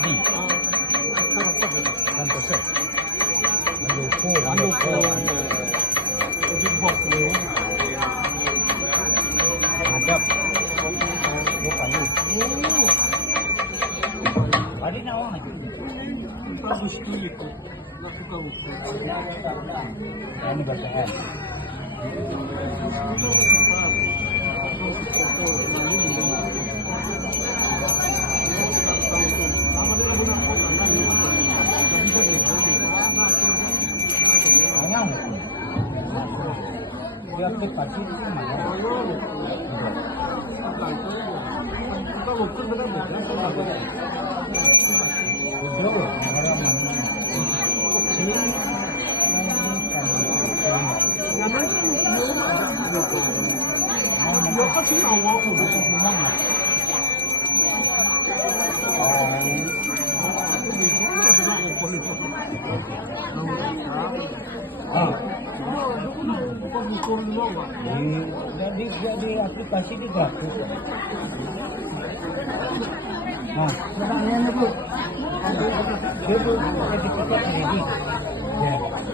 tadi. Kan besar. Mendukung. Adab. Bukan. Tadi nawang aja. Bagus tuh itu. Lakukan itu. Ini bertahan. Sayang. Dia aplikasi itu mana? Jadi aplikasi di gratis. Nah, sebenarnya Bu, dia sertifikat ini.